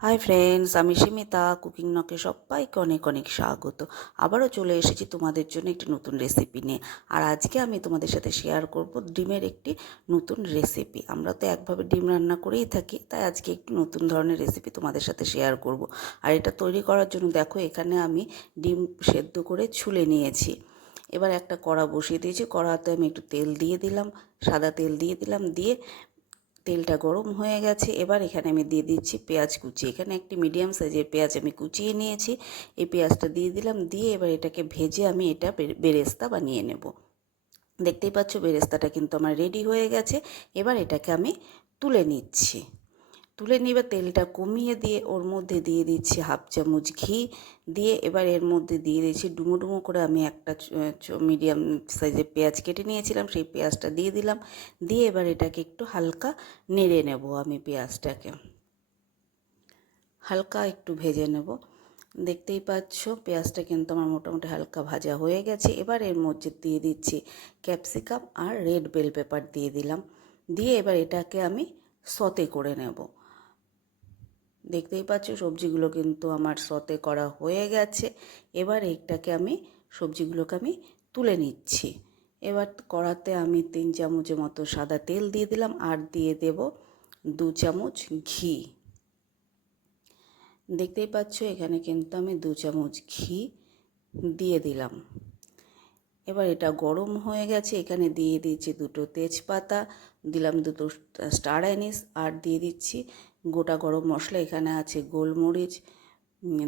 Hi friends, আমি Simita cooking নকে সবাইকে অনেক অনেক স্বাগত। আবারও চলে এসেছি তোমাদের জন্য একটি নতুন রেসিপি নিয়ে। আর আজকে আমি তোমাদের সাথে শেয়ার করব ডিমের একটি নতুন রেসিপি। আমরা তো একভাবে ডিম রান্না করেই থাকি, তাই আজকে একটু নতুন ধরনের রেসিপি তোমাদের সাথে শেয়ার করব। আর এটা তৈরি করার জন্য দেখো, এখানে আমি ডিম সেদ্ধ করে ছুলে নিয়েছি। এবার একটা কড়া বসিয়ে দিয়েছি। কড়াতে আমি একটু তেল দিয়ে দিলাম, সাদা তেল দিয়ে দিলাম। দিয়ে তেলটা গরম হয়ে গেছে। এবার এখানে আমি দিয়ে দিচ্ছি পেঁয়াজ কুচি। এখানে একটি মিডিয়াম সাইজের পেঁয়াজ আমি কুচিয়ে নিয়েছি। এই পেঁয়াজটা দিয়ে দিলাম। দিয়ে এবার এটাকে ভেজে আমি এটা বেরেস্তা বানিয়ে নেব। দেখতেই পাচ্ছ বেরেস্তাটা কিন্তু আমার রেডি হয়ে গেছে। এবার এটাকে আমি তুলে নিচ্ছি। তুলে নিয়ে তেলটা কমিয়ে দিয়ে ওর মধ্যে দিয়ে দিচ্ছি হাফ চামচ ঘি। দিয়ে এবার এর মধ্যে দিয়ে দিচ্ছি ডুমো ডুমো করে আমি একটা মিডিয়াম সাইজের পেঁয়াজ কেটে নিয়েছিলাম, সেই পেঁয়াজটা দিয়ে দিলাম। দিয়ে এবার এটাকে একটু হালকা নেড়ে নেব। আমি পেঁয়াজটাকে হালকা একটু ভেজে নেব। দেখতেই পাচ্ছ পেঁয়াজটা কিন্তু আমার মোটামুটি হালকা ভাজা হয়ে গেছে। এবার এর মধ্যে দিয়ে দিচ্ছি ক্যাপসিকাম আর রেড বেল পেপার দিয়ে দিলাম। দিয়ে এবার এটাকে আমি সতে করে নেব। দেখতেই পাচ্ছ সবজিগুলো কিন্তু আমার সতে করা হয়ে গেছে। এবার এইটাকে আমি সবজিগুলোকে আমি তুলে নিচ্ছি। এবার কড়াতে আমি 3 চামচের মতো সাদা তেল দিয়ে দিলাম আর দিয়ে দেব 2 চামচ ঘি। দেখতেই পাচ্ছ এখানে কিন্তু আমি 2 চামচ ঘি দিয়ে দিলাম। এবার এটা গরম হয়ে গেছে। এখানে দিয়ে দিচ্ছি 2টো তেজপাতা, দিলাম 2টো স্টার অ্যানিস আর দিয়ে দিচ্ছি গোটা গরম মশলা। এখানে আছে গোলমরিচ,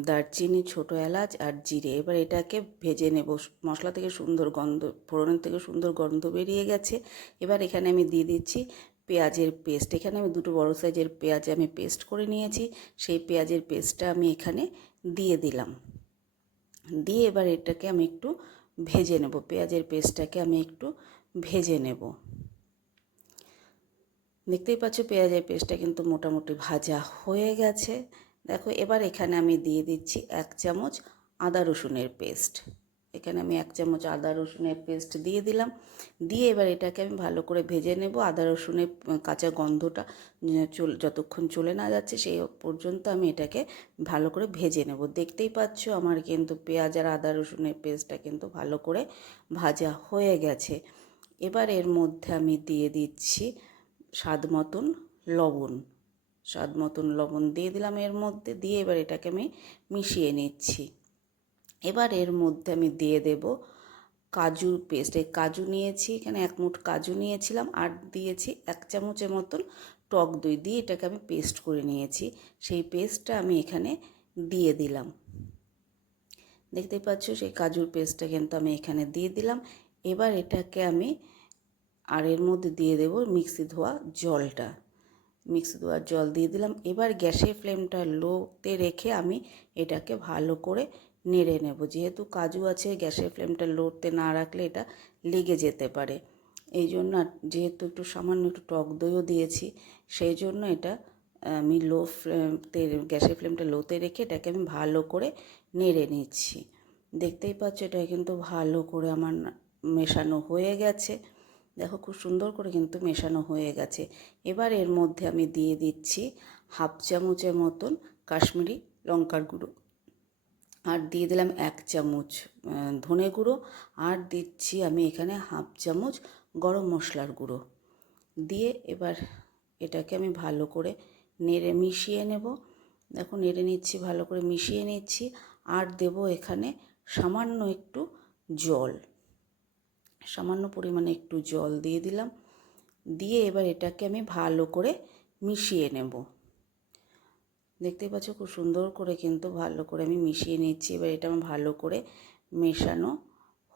দারচিনি, ছোটো এলাচ আর জিরে। এবার এটাকে ভেজে নেব। মশলা থেকে সুন্দর গন্ধ, ফোড়নের থেকে সুন্দর গন্ধ বেরিয়ে গেছে। এবার এখানে আমি দিয়ে দিচ্ছি পেঁয়াজের পেস্ট। এখানে আমি 2টো বড় সাইজের পেঁয়াজ আমি পেস্ট করে নিয়েছি। সেই পেঁয়াজের পেস্টটা আমি এখানে দিয়ে দিলাম। দিয়ে এবার এটাকে আমি একটু ভেজে নেব। পেঁয়াজের পেস্টটাকে আমি একটু ভেজে নেব। দেখতেই পাচ্ছ পেঁয়াজের পেস্টটা কিন্তু মোটামুটি ভাজা হয়ে গেছে। দেখো এবার এখানে আমি দিয়ে দিচ্ছি 1 চামচ আদা রসুনের পেস্ট। এখানে আমি 1 চামচ আদা রসুনের পেস্ট দিয়ে দিলাম। দিয়ে এবার এটাকে আমি ভালো করে ভেজে নেব। আদা রসুনের কাঁচা গন্ধটা যতক্ষণ চলে না যাচ্ছে সেই পর্যন্ত আমি এটাকে ভালো করে ভেজে নেব। দেখতেই পাচ্ছ আমার কিন্তু পেঁয়াজ আর আদা রসুনের পেস্টটা কিন্তু ভালো করে ভাজা হয়ে গেছে। এবার এর মধ্যে আমি দিয়ে দিচ্ছি স্বাদ মতন লবণ। স্বাদ মতন লবণ দিয়ে দিলাম এর মধ্যে। দিয়ে এবার এটাকে আমি মিশিয়ে নিচ্ছি। এবার এর মধ্যে আমি দিয়ে দেব কাজুর পেস্ট। এই কাজু নিয়েছি, এখানে 1 মুঠ কাজু নিয়েছিলাম আর দিয়েছি 1 চামচের মতন টক দই। দিয়ে এটাকে আমি পেস্ট করে নিয়েছি। সেই পেস্টটা আমি এখানে দিয়ে দিলাম। দেখতেই পাচ্ছ সেই কাজুর পেস্টটা কিন্তু আমি এখানে দিয়ে দিলাম। এবার এটাকে আমি আর এর মধ্যে দিয়ে দেব মিক্সি ধোয়া জলটা। মিক্সি ধোয়ার জল দিয়ে দিলাম। এবার গ্যাসের ফ্লেমটা লোতে রেখে আমি এটাকে ভালো করে নেড়ে নেব। যেহেতু কাজু আছে, গ্যাসের ফ্লেমটা লোতে না রাখলে এটা লেগে যেতে পারে। এই জন্য, যেহেতু একটু সামান্য একটু টক দইও দিয়েছি, সেই জন্য এটা আমি গ্যাসের ফ্লেমটা লোতে রেখে এটাকে আমি ভালো করে নেড়ে নিচ্ছি। দেখতেই পাচ্ছ এটা কিন্তু ভালো করে আমার মেশানো হয়ে গেছে। দেখো খুব সুন্দর করে কিন্তু মেশানো হয়ে গেছে। এবার এর মধ্যে আমি দিয়ে দিচ্ছি হাফ চামচের মতন কাশ্মীরি লঙ্কার গুঁড়ো আর দিয়ে দিলাম 1 চামচ ধনে গুঁড়ো আর দিচ্ছি আমি এখানে হাফ চামচ গরম মশলার গুঁড়ো। দিয়ে এবার এটাকে আমি ভালো করে নেড়ে মিশিয়ে নেব। দেখো নেড়ে নিচ্ছি, ভালো করে মিশিয়ে নিচ্ছি। আর দেব এখানে সামান্য একটু জল, সামান্য পরিমাণে একটু জল দিয়ে দিলাম। দিয়ে এবার এটাকে আমি ভালো করে মিশিয়ে নেব। দেখতেই পাচ্ছ খুব সুন্দর করে কিন্তু ভালো করে আমি মিশিয়ে নিচ্ছি। এবার এটা আমার ভালো করে মেশানো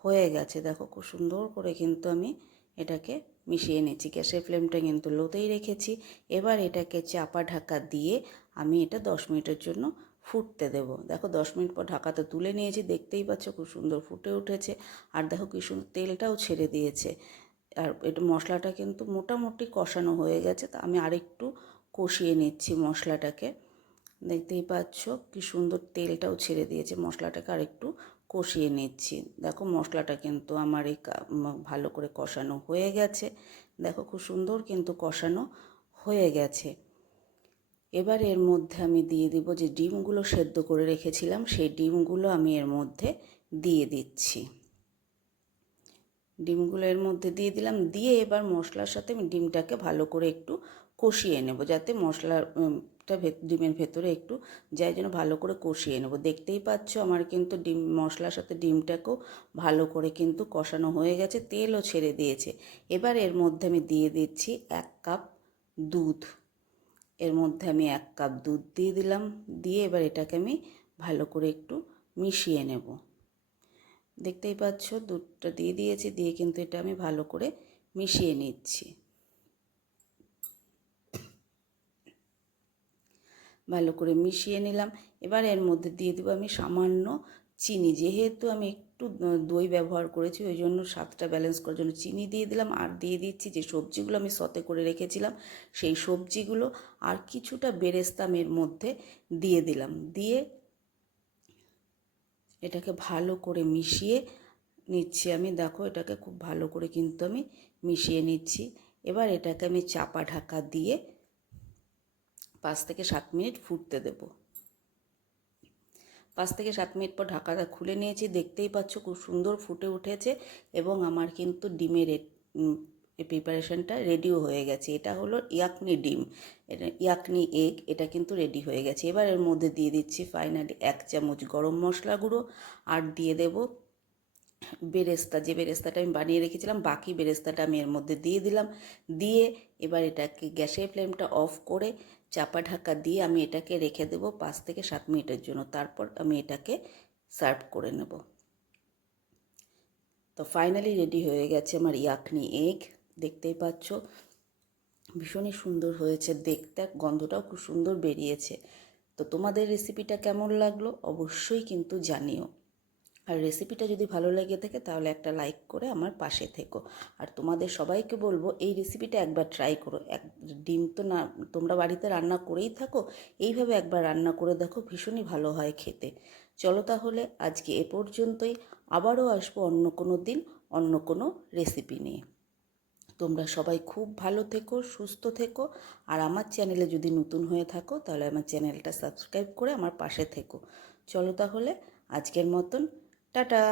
হয়ে গেছে। দেখো খুব সুন্দর করে কিন্তু আমি এটাকে মিশিয়ে নিচ্ছি। গ্যাসের ফ্লেমটা কিন্তু লোতেই রেখেছি। এবার এটাকে চাপা ঢাকা দিয়ে আমি এটা 10 মিনিটের জন্য ফুটতে দেব। দেখো 10 মিনিট পর ঢাকাতে তুলে নিয়েছি। দেখতেই পাচ্ছ খুব সুন্দর ফুটে উঠেছে। আর দেখো কি সুন্দর তেলটাও ছেড়ে দিয়েছে। আর এটা মশলাটা কিন্তু মোটামুটি কষানো হয়ে গেছে। তা আমি আরেকটু কষিয়ে নিচ্ছি মশলাটাকে। দেখতেই পাচ্ছ কি সুন্দর তেলটাও ছেড়ে দিয়েছে। মশলাটাকে আরেকটু কষিয়ে নিচ্ছি। দেখো মশলাটা কিন্তু আমার এই ভালো করে কষানো হয়ে গেছে। দেখো খুব সুন্দর কিন্তু কষানো হয়ে গেছে। এবার এর মধ্যে আমি দিয়ে দিব যে ডিমগুলো সেদ্ধ করে রেখেছিলাম, সেই ডিমগুলো আমি এর মধ্যে দিয়ে দিচ্ছি। ডিমগুলো এর মধ্যে দিয়ে দিলাম, দিয়ে এবার মশলার সাথে আমি ডিমটাকে ভালো করে একটু কষিয়ে নেব, যাতে মশলাটা ডিমের ভেতরে একটু যাই, জন্য ভালো করে কষিয়ে নেব। দেখতেই পাচ্ছ আমার কিন্তু ডিম মশলার সাথে ডিমটাকেও ভালো করে কিন্তু কষানো হয়ে গেছে, তেলও ছেড়ে দিয়েছে। এবার এর মধ্যে আমি দিয়ে দিচ্ছি 1 কাপ দুধ। এর মধ্যে আমি 1 কাপ দুধ দিয়ে দিলাম, দিয়ে এবার এটাকে আমি ভালো করে একটু মিশিয়ে নেব। দেখতেই পাচ্ছ দুধটা দিয়ে দিয়েছি, দিয়ে কিন্তু এটা আমি ভালো করে মিশিয়ে নিচ্ছি। ভালো করে মিশিয়ে নিলাম। এবার এর মধ্যে দিয়ে দেবো আমি সামান্য চিনি, যেহেতু আমি একটু দই ব্যবহার করেছি ওই জন্য স্বাদটা ব্যালেন্স করার জন্য চিনি দিয়ে দিলাম। আর দিয়ে দিচ্ছি যে সবজিগুলো আমি সতে করে রেখেছিলাম সেই সবজিগুলো, আর কিছুটা বেরেস্তা আমি এর মধ্যে দিয়ে দিলাম। দিয়ে এটাকে ভালো করে মিশিয়ে নিচ্ছি আমি। দেখো এটাকে খুব ভালো করে কিন্তু আমি মিশিয়ে নিচ্ছি। এবার এটাকে আমি চাপা ঢাকা দিয়ে 5 থেকে 7 মিনিট ফুটতে দেব। 5 থেকে 7 মিনিট পর ঢাকাটা খুলে নিয়েছি, দেখতেই পাচ্ছ খুব সুন্দর ফুটে উঠেছে এবং আমার কিন্তু ডিমের প্রিপারেশনটা রেডিও হয়ে গেছে। এটা হলো ইয়াকনি ডিম, এটা ইয়াকনি এগ, এটা কিন্তু রেডি হয়ে গেছে। এবার এর মধ্যে দিয়ে দিচ্ছি ফাইনালি 1 চামচ গরম মশলা গুঁড়ো, আর দিয়ে দেব বেরেস্তা, যে বেরেস্তাটা আমি বানিয়ে রেখেছিলাম বাকি বেরেস্তাটা আমি এর মধ্যে দিয়ে দিলাম। দিয়ে এবার এটাকে গ্যাসের ফ্লেমটা অফ করে চাপা ঢাকা দিয়ে আমি এটাকে রেখে দেব 5 থেকে 7 মিনিটের জন্য। তারপর আমি এটাকে সার্ভ করে নেব। তো ফাইনালি রেডি হয়ে গেছে আমার ইয়াকনি এগ। দেখতেই পাচ্ছ ভীষণই সুন্দর হয়েছে দেখতে, গন্ধটাও খুব সুন্দর বেরিয়েছে। তো তোমাদের রেসিপিটা কেমন লাগলো অবশ্যই কিন্তু জানিও। আর রেসিপিটা যদি ভালো লেগে থাকে তাহলে একটা লাইক করে আমার পাশে থেকো। আর তোমাদের সবাইকে বলবো এই রেসিপিটা একবার ট্রাই করো। ডিম তো না তোমরা বাড়িতে রান্না করেই থাকো, এইভাবে একবার রান্না করে দেখো, ভীষণই ভালো হয় খেতে। চলো তাহলে আজকে এ পর্যন্তই, আবারও আসবো অন্য কোনো দিন অন্য কোনো রেসিপি নিয়ে। তোমরা সবাই খুব ভালো থেকো, সুস্থ থেকো। আর আমার চ্যানেলে যদি নতুন হয়ে থাকো তাহলে আমার চ্যানেলটা সাবস্ক্রাইব করে আমার পাশে থেকো। চলো তাহলে আজকের মতন টাটা।